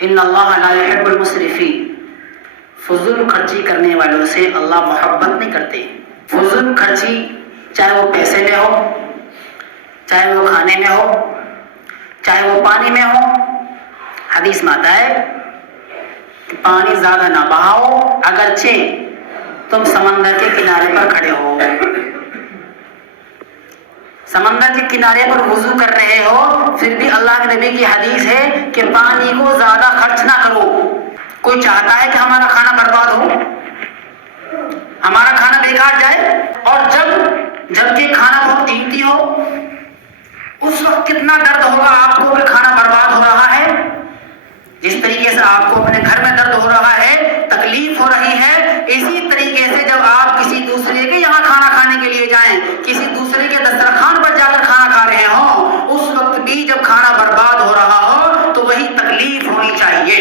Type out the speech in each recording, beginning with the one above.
ان اللہ لا يحب المسرفین، فضول خرچی کرنے والوں سے اللہ محبت نہیں کرتے۔ فضول خرچی چاہے وہ پیسے میں ہو، چاہے وہ کھانے میں ہو، چاہے وہ پانی میں ہو۔ حدیث میں آتا ہے کہ پانی زیادہ نہ بہاؤ، اگرچہ تم سمندر کے کنارے پر کھڑے ہو، سمندر کے کنارے پر وضو کر رہے ہو، پھر بھی اللہ کے نبی کی حدیث ہے کہ پانی کو زیادہ خرچ نہ کرو۔ کوئی چاہتا ہے کہ ہمارا کھانا برباد ہو، ہمارا کھانا بیکار جائے؟ اور جب کہ کھانا بہت قیمتی ہو، اس وقت کتنا درد ہوگا آپ کو کہ کھانا برباد ہو رہا ہے۔ جس طریقے سے آپ کو اپنے گھر میں درد ہو رہا ہے، تکلیف ہو رہی ہے، اسی طریقے سے جب آپ کسی دوسرے کے یہاں کھانا کھانے کے لیے جائیں، کسی دوسرے کے دسترخوان پر جا کر کھانا کھا رہے ہوں، اس وقت بھی جب کھانا برباد ہو رہا ہو تو وہی تکلیف ہونی چاہیے۔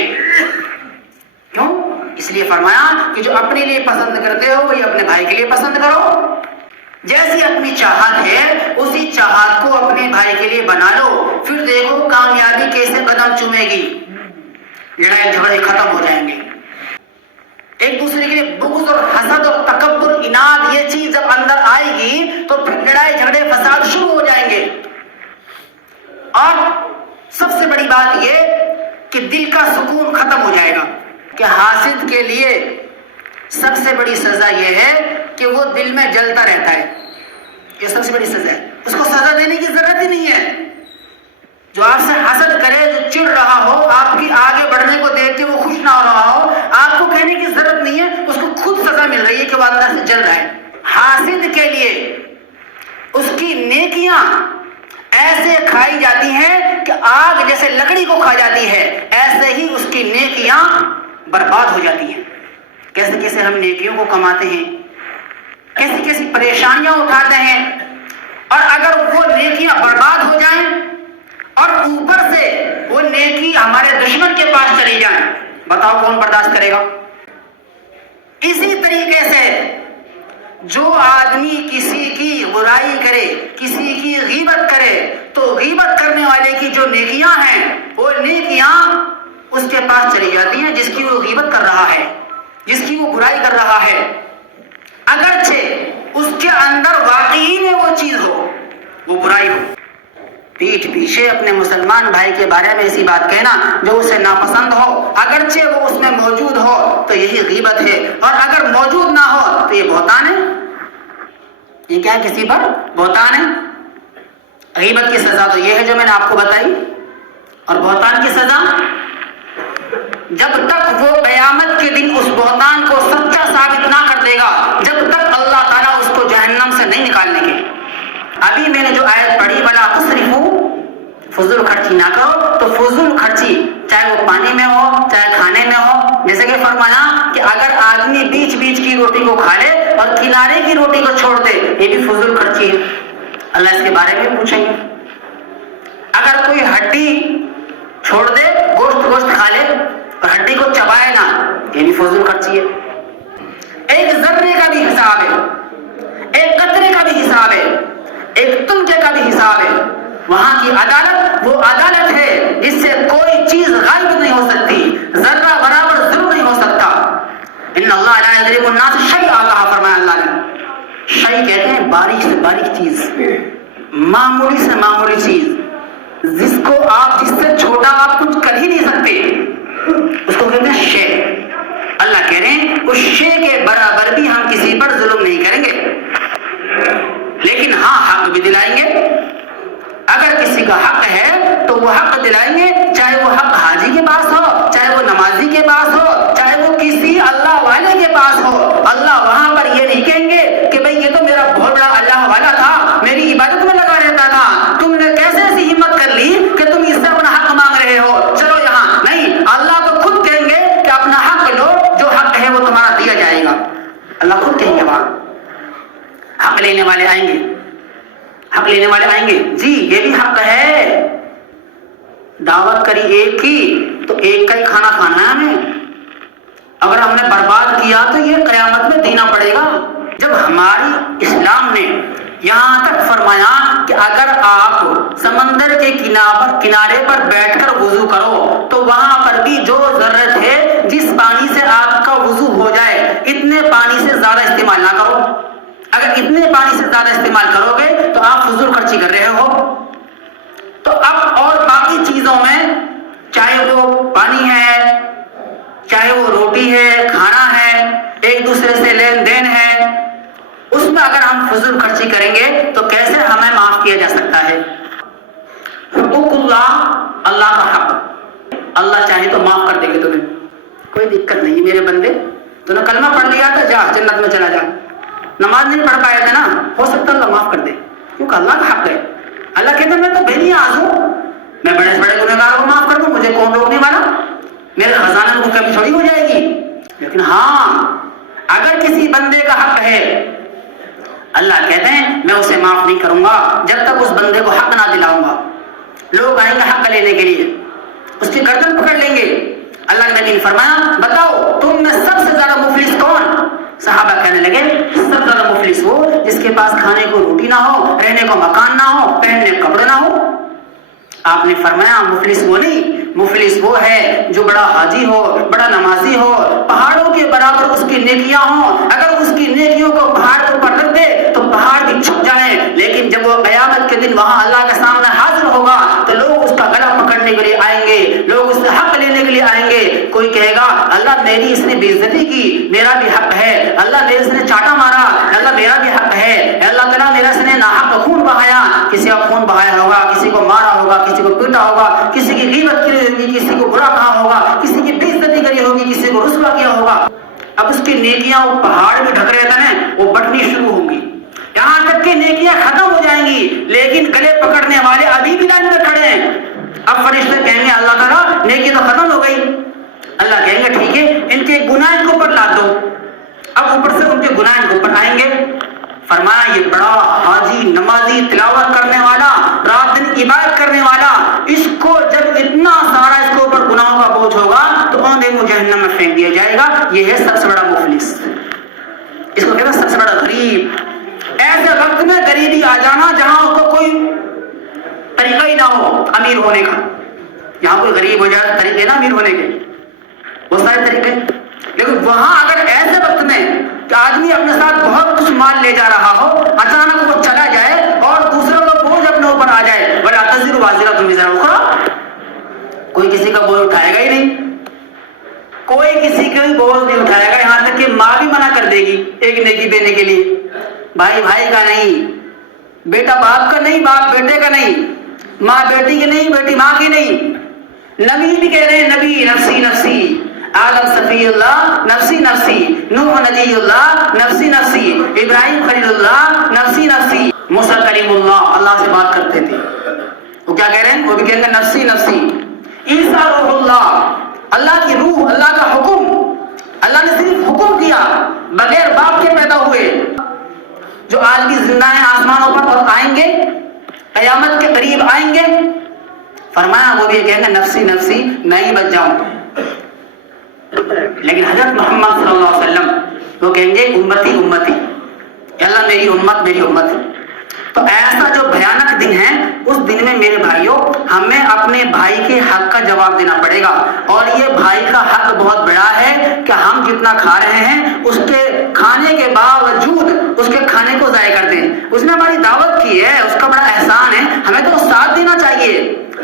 کیوں؟ اس لیے فرمایا کہ جو اپنے لیے پسند کرتے ہو وہی اپنے بھائی کے لیے پسند کرو۔ جیسی اپنی چاہت ہے اسی چاہت کو اپنے بھائی کے لیے بنا لو، پھر دیکھو کامیابی کیسے قدم چومے گی، لڑائی جھگڑے ختم ہو جائیں گے۔ ایک دوسرے کے لیے بغض اور حسد اور تکبر، اناد، یہ چیز جب اندر آئے گی تو پھر لڑائی جھگڑے فساد شروع ہو جائیں گے۔ اور سب سے بڑی بات یہ کہ دل کا سکون ختم ہو جائے گا کہ حاسد کے لیے سب سے بڑی سزا یہ ہے کہ وہ دل میں جلتا رہتا ہے۔ یہ سب سے بڑی سزا ہے، اس کو سزا دینے کی ضرورت ہی نہیں ہے۔ جو آپ سے حسد کرے، جو چڑ رہا ہو، آپ کی آگے بڑھنے کو دیکھ کے وہ خوش نہ ہو رہا ہو، آپ کو کہنے کی ضرورت نہیں ہے، اس کو خود سزا مل رہی ہے کہ وہ اندر سے جل رہا ہے۔ حاسد کے لیے اس کی نیکیاں ایسے کھائی جاتی ہیں کہ آگ جیسے لکڑی کو کھا جاتی ہے، ایسے ہی اس کی نیکیاں برباد ہو جاتی ہیں۔ کیسے کیسے ہم نیکیوں کو کماتے ہیں، کیسی کیسی پریشانیاں اٹھاتے ہیں، اور اگر وہ نیکیاں برباد ہو جائیں اور اوپر سے وہ نیکی ہمارے دشمن کے پاس چلی جائیں، بتاؤ کون برداشت کرے گا؟ اسی طریقے سے جو آدمی کسی کی برائی کرے، کسی کی غیبت کرے، تو غیبت کرنے والے کی جو نیکیاں ہیں وہ نیکیاں اس کے پاس چلی جاتی ہیں جس کی وہ غیبت کر رہا ہے، جس کی وہ برائی کر رہا ہے، اگرچہ اس کے اندر واقعی میں وہ چیز ہو، وہ برائی ہو۔ پیٹھ پیچھے اپنے مسلمان بھائی کے بارے میں ایسی بات کہنا جو اسے ناپسند ہو، اگرچہ وہ اس میں موجود ہو تو یہی غیبت ہے، اور اگر موجود نہ ہو تو یہ بہتان ہے۔ یہ کیا ہے؟ کسی پر بہتان ہے۔ غیبت کی سزا تو یہ ہے جو میں نے آپ کو بتائی، اور بہتان کی سزا جب تک وہ قیامت کے دن اس بہتان کو سچا ثابت نہ کر دے گا، جب تک اللہ تعالیٰ اس کو جہنم سے نہیں نکالنے کے۔ ابھی میں نے جو آیت پڑھی وَلَا تُسْرِفُوا، فضول خرچی نہ کرو، تو فضول خرچی چاہے وہ پانی میں ہو چاہے کھانے میں ہو، جیسے کہ فرمایا کہ اگر آدمی بیچ بیچ کی روٹی کو کھا لے اور کنارے کی روٹی کو چھوڑ دے، یہ بھی فضول خرچی ہے، اللہ اس کے بارے میں پوچھیں گے۔ اگر کوئی ہڈی چھوڑ دے، گوشت کھا لے اور ہڈی کو چبائے نہ، یہ بھی فضول خرچی ہے۔ ایک ذرے کا بھی حساب ہے، ایک قطرے کا بھی حساب ہے، ایک تنکے کا بھی حساب ہے۔ وہاں کی عدالت وہ عدالت ہے جس سے کوئی چیز غائب نہیں ہو سکتی، ذرہ برابر ظلم نہیں ہو سکتا۔ ان اللہ لا یظلم الناس شیئا، فرمایا اللہ نے۔ شیء کہتے ہیں باریک سے باریک چیز، معمولی سے معمولی چیز، جس سے چھوٹا آپ کچھ کر ہی نہیں سکتے، اس کو کہتے ہیں شے۔ اللہ کہہ رہے ہیں اس شے کے برابر بھی ہم کسی پر ظلم نہیں کریں گے، لیکن ہاں حق بھی دلائیں گے۔ اگر کسی کا حق ہے تو وہ حق دلائیں گے، چاہے وہ حق حاجی کے پاس ہو، چاہے وہ نمازی کے پاس ہو، چاہے وہ کسی اللہ والے کے پاس ہو۔ اللہ وہاں پر یہ نہیں کہیں گے کہ بھئی یہ تو میرا بہت بڑا اللہ والا تھا، میری عبادت میں لگا رہتا تھا، تم نے کیسے ایسی ہمت کر لی کہ تم اس سے اپنا حق مانگ رہے ہو، چلو یہاں نہیں۔ اللہ تو خود کہیں گے کہ اپنا حق لو، جو حق ہے وہ تمہارا دیا جائے گا۔ اللہ خود کہیں گے، وہاں حق لینے والے آئیں گے، حق لینے والے آئیں گے، جی یہ بھی حق ہے، دعوت کری ایک کی تو ایک کا ہی کھانا کھانا ہے ہمیں، اگر ہم نے برباد کیا تو یہ قیامت میں دینا پڑے گا۔ جب ہماری اسلام نے یہاں تک فرمایا کہ اگر آپ سمندر کے کنارے پر بیٹھ کر وضو کرو تو وہاں پر بھی جو ضرورت ہے جس پانی سے آپ کا وضو ہو جائے اتنے پانی سے زیادہ استعمال نہ کرو. اگر اتنے پانی سے زیادہ استعمال کرو گے تو آپ فضول خرچی کر رہے ہو. تو اب اور باقی چیزوں میں چاہے وہ پانی ہے, چاہے وہ روٹی ہے, کھانا ہے, ایک دوسرے سے لین دین ہے, اس میں اگر ہم فضول خرچی کریں گے تو کیسے ہمیں معاف کیا جا سکتا ہے؟ حقوق اللہ, اللہ کا حق, اللہ چاہے تو معاف کر دے گے تمہیں, کوئی دقت نہیں. میرے بندے تو نے کلمہ پڑھ لیا تھا, جا جنت میں چلا جا. نماز نہیں پڑھ پایا تھا نا, ہو سکتا ہے اللہ معاف کر دے, کیونکہ اللہ کا حق ہے. اللہ کہتے ہیں میں تو بے نیاز ہوں, میں بڑے سے بڑے گنہگار کو معاف کر دوں, مجھے کون روکنے والا, میرے خزانے کو کبھی چھوڑی ہو جائے گی. لیکن ہاں اگر کسی بندے کا حق ہے, اللہ کہتے ہیں میں اسے معاف نہیں کروں گا جب تک اس بندے کو حق نہ دلاؤں گا. لوگ آئیں گے حق لینے کے لیے, اس کی گردن پکڑ لیں گے. اللہ کے نبی نے فرمایا بتاؤ تم میں سب سے زیادہ مفلس کون؟ صحابہ کہنے لگے سب سے زیادہ مفلس وہ جس کے پاس کھانے کو روٹی نہ ہو, رہنے کو مکان نہ ہو, پہننے کپڑے نہ ہو. آپ نے فرمایا مفلس وہ نہیں, مفلس وہ ہے جو بڑا حاجی ہو, بڑا نمازی ہو, پہاڑوں کے برابر اس کی نیکیاں ہوں. اگر اس کی نیکیوں کو پہاڑ کے اوپر رکھ دے تو پہاڑ بھی جھک جائیں, لیکن جب وہ قیامت کے دن وہاں اللہ کے سامنے حاضر ہوگا تو لوگ اس کا گلا پکڑنے کے لیے آئیں گے, لوگ اس سے حق لینے کے لیے آئیں گے. کوئی کہے گا اللہ میری اس نے بے عزتی کی, میرا بھی حق ہے. اللہ میرے اس نے چاٹا مارا, اللہ میرا بھی حق ہے. اللہ تعالیٰ میرا اس نے ناحق خون بہایا, کسی کا خون بہایا ہوگا, کسی کو مارا ہوگا, کسی کو پیٹا ہوگا, کسی کی غیبت کی ہوگی, کسی کو برا کہا ہوگا, کسی کی بے عزتی کری ہوگی, کسی کو رسوا کیا ہوگا. اب اس کی نیکیاں وہ پہاڑ میں ڈھک رہے تھے, وہ بٹنی شروع ہوں گی, یہاں تک کہ نیکیاں ختم ہو جائیں گی, لیکن گلے پکڑنے والے ابھی بھی لائن میں کھڑے ہیں. اب فرشتے کہیں گے اللہ تعالیٰ نیکی تو ختم ہو گئی. اللہ کہیں گے ٹھیک ہے ان کے گناہ ان کے اوپر لاد دو. اب اوپر سے ان کے گناہ ان کے اوپر آئیں گے. فرمایا یہ بڑا حاجی, نمازی, تلاوت کرنے والا, رات دن عبادت کرنے والا, اس کو جب اتنا سارا اس کے اوپر گناہوں کا بوجھ ہوگا تو اوندے کو جہنم میں پھینک دیا جائے گا. یہ ہے سب سے بڑا مفلس, اس کو کہتے ہیں سب سے بڑا غریب. ایسے وقت میں غریبی آ جانا جہاں اس کو کوئی طریقہ ہی نہ ہو امیر ہونے کا. یہاں کوئی غریب ہو جائے طریقے نا امیر ہونے کے, بہت سارے طریقے, لیکن وہاں اگر ایسے وقت میں کہ آدمی اپنے ساتھ بہت کچھ مال لے جا رہا ہو, اچانک وہ چلا جائے اور دوسروں کا بوجھ اپنے اوپر آ جائے, ولا تزر وازرۃ وزر اخری, کوئی کسی کا بوجھ اٹھائے گا ہی نہیں, کوئی کسی کا بوجھ نہیں اٹھائے گا. یہاں تک کہ ماں بھی منع کر دے گی ایک نیکی دینے کے لیے, بھائی بھائی کا نہیں, بیٹا باپ کا نہیں, باپ بیٹے کا نہیں, ماں بیٹی کی نہیں, بیٹی ماں کی نہیں. نبی بھی کہہ رہے ہیں نبی نفسی نفسی, آدم صفی اللہ نفسی نفسی, نوح نبی اللہ نفسی نفسی, ابراہیم خلیل اللہ نفسی نفسی, موسیٰ کلیم اللہ اللہ سے بات کرتے تھے, وہ کیا کہہ رہے ہیں, وہ بھی کہیں گے نفسی نفسی. عیسیٰ روح اللہ, اللہ کی روح, اللہ کا حکم, اللہ نے صرف حکم دیا, بغیر باپ کے پیدا ہوئے, جو آج بھی زندہ ہیں آسمانوں پر اور آئیں گے, قیامت کے قریب آئیں گے. فرمایا وہ بھی کہیں گے نفسی نفسی, میں ہی بچ جاؤں. لیکن حضرت محمد صلی اللہ علیہ وسلم وہ کہیں گے امتی امتی, اللہ میری امت میری امت. تو ایسا جو بھیانک دن ہے, اس دن میں میرے بھائیوں ہمیں اپنے بھائی کے حق کا جواب دینا پڑے گا. اور یہ بھائی کا حق بہت بڑا ہے کہ ہم جتنا کھا رہے ہیں اس کے کھانے کے باوجود اس کے کھانے کو ضائع کر دیں. اس نے ہماری دعوت کی ہے, اس کا بڑا احسان ہے, ہمیں تو ساتھ دینا چاہیے,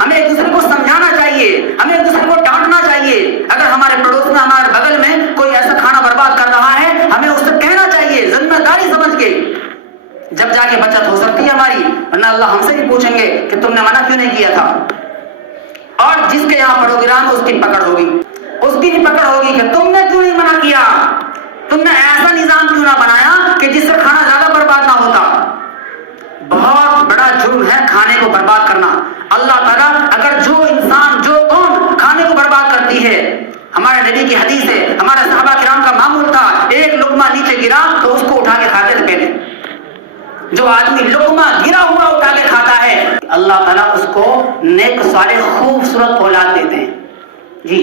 ہمیں ایک دوسرے کو سمجھانا چاہیے, ہمیں ایک دوسرے کو ڈانٹنا چاہیے. اگر ہمارے پڑوس میں, ہمارے بغل میں کوئی ایسا کھانا برباد کر رہا ہے, ہمیں اس سے کہنا چاہیے ذمہ داری سمجھ کے, جب جا کے بچت ہو سکتی ہے ہماری, ورنہ اللہ ہم سے بھی پوچھیں گے کہ تم نے منع کیوں نہیں کیا تھا. اور جس کے یہاں پروگرام اس کی پکڑ ہوگی, اس کی بھی پکڑ ہوگی کہ تم نے کیوں نہیں منع کیا, تم نے ایسا نظام کیوں نہ بنایا کہ جس سے کھانا زیادہ برباد نہ ہوتا. بہت بڑا جرم ہے کھانے کو برباد کرنا. اللہ تعالیٰ اگر جو انسان جو قوم کھانے کو برباد کرتی ہے, ہمارے نبی کی حدیث ہے, ہمارے صحابہ کرام کا معمول تھا, ایک لقمہ نیچے گرا تو اس کو اٹھا کے کھاتے تھے پہلے. جو آدمی لقمہ گرا ہوا اٹھا کے کھاتا ہے, اللہ تعالیٰ اس کو نیک صالح خوبصورت اولاد دیتے ہیں. جی,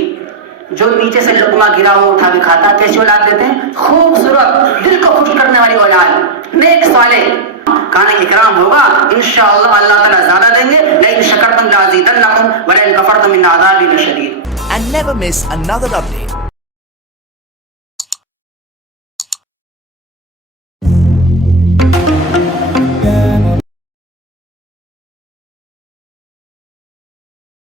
جو نیچے سے لقمہ گرا ہوا اٹھا کے کھاتا, کیسی اولاد دیتے ہیں؟ خوبصورت, دل کو خوش کرنے والی اولاد, نیک صالح. کھانے کی اکرام ہوگا انشاءاللہ, اللہ تعالیٰ زیادہ دیں گے. لیکن شکرتم لازیدنکم ولئن کفرتم ان عذابی لشدید. and never miss another update.